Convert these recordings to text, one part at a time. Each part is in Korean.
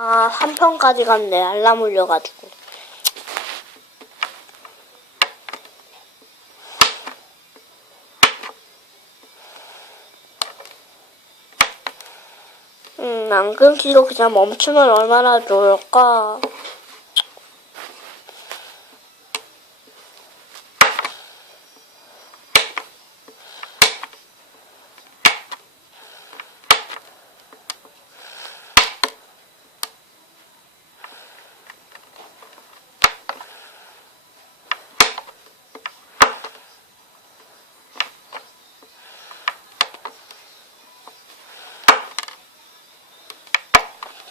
아, 3편까지 갔네. 알람 울려가지고. 음, 안 끊기고 그냥 멈추면 얼마나 좋을까.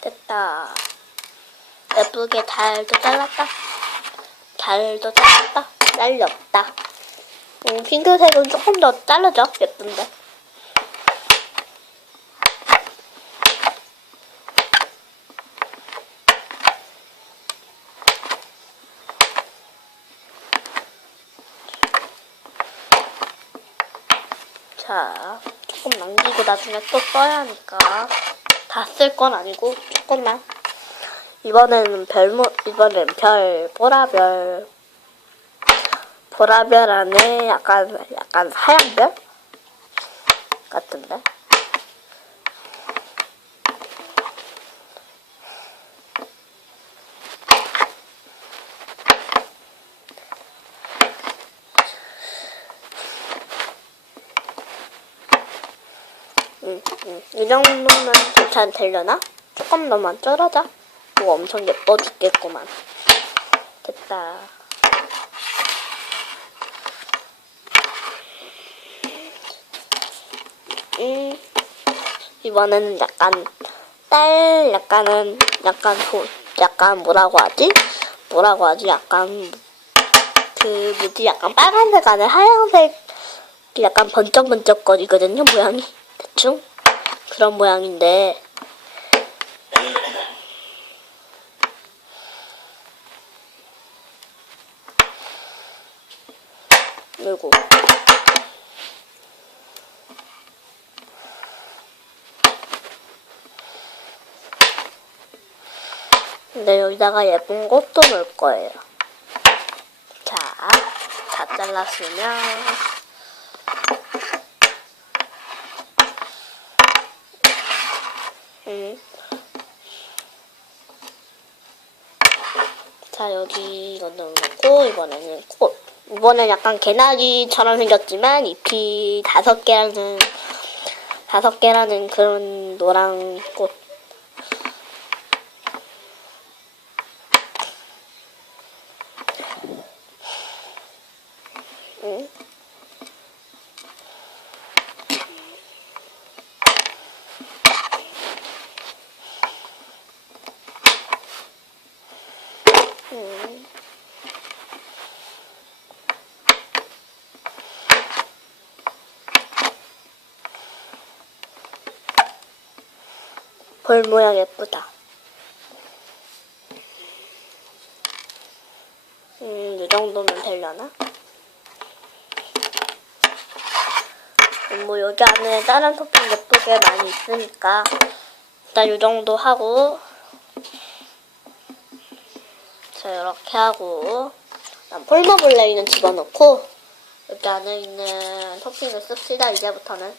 됐다. 예쁘게 달도 잘랐다. 달도 잘랐다. 잘렸다. 음, 핑크색은 조금 더 자르죠. 예쁜데. 자, 조금 남기고 나중에 또 써야 하니까 다 쓸 건 아니고 조금만. 이번에는 별모 이번엔 별 보라별 보라별 안에 약간 약간 하얀별 같은데. 이 정도면 괜찮되려나? 조금 더만 쩔어자. 뭐 엄청 예뻐 죽겠구만. 됐다. 음, 이번에는 약간, 딸, 약간은, 약간, 도, 약간 뭐라고 하지? 뭐라고 하지? 약간, 그, 뭐지? 약간 빨간색 안에 하얀색, 약간 번쩍번쩍거리거든요, 모양이. 대충? 그런 모양인데, 아이고. 근데 여기다가 예쁜 꽃도 넣을 거예요. 자, 다 잘랐으면 음. 자, 여기 이거 넣고 이번에는 꽃. 이번엔 약간 개나리처럼 생겼지만 잎이 다섯 개라는 다섯 개라는 그런 노란 꽃. 응? 음. 볼 모양 예쁘다. 음, 이 정도면 되려나? 음, 뭐 여기 안에 다른 토핑 예쁘게 많이 있으니까 일단 이 정도 하고 자 이렇게 하고 그다음 폴더블레이는 집어넣고 여기 안에 있는 토핑을 씁시다 이제부터는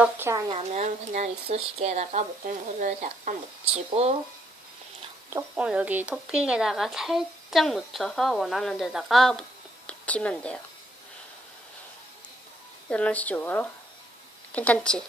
어떻게 하냐면 그냥 이쑤시개에다가 목공물을 약간 묻히고 조금 여기 토핑에다가 살짝 묻혀서 원하는 데다가 묻- 묻히면 돼요. 이런 식으로 괜찮지?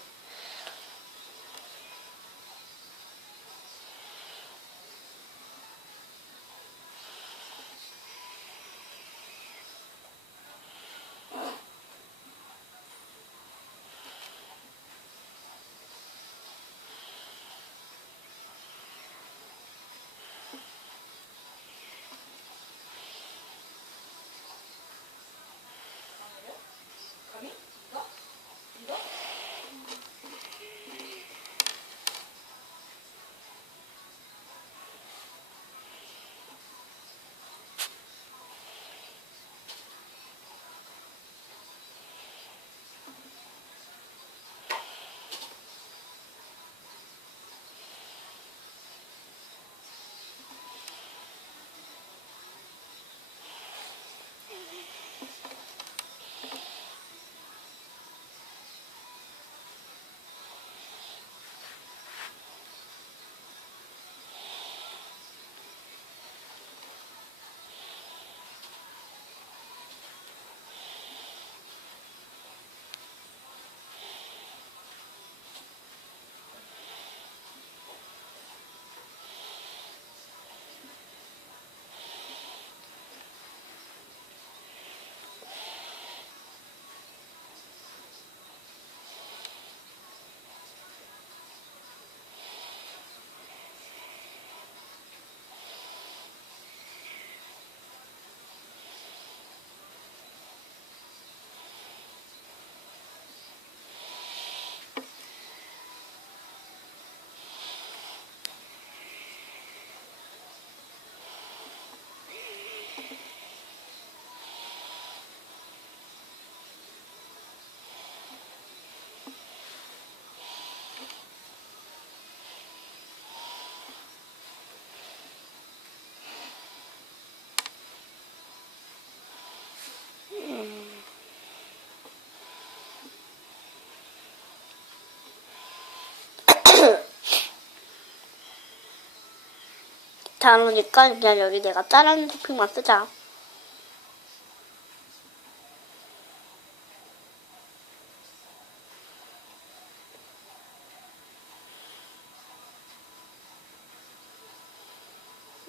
귀찮으니까 그냥 여기 내가 다른 토핑만 쓰자.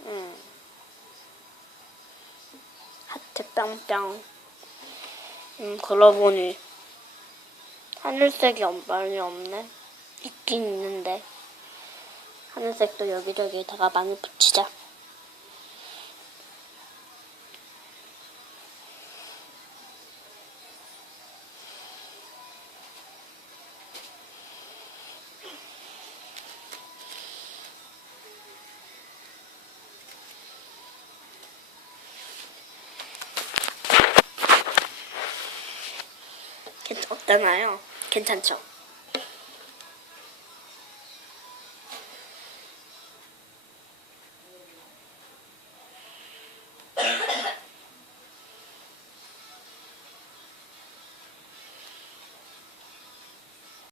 음. 하트 뿅뿅. 음, 그러고 보니 하늘색이 없- 많이 없네. 있긴 있는데. 하늘색도 여기저기다가 많이 붙이자. 괜- 어떠나요? 괜찮죠?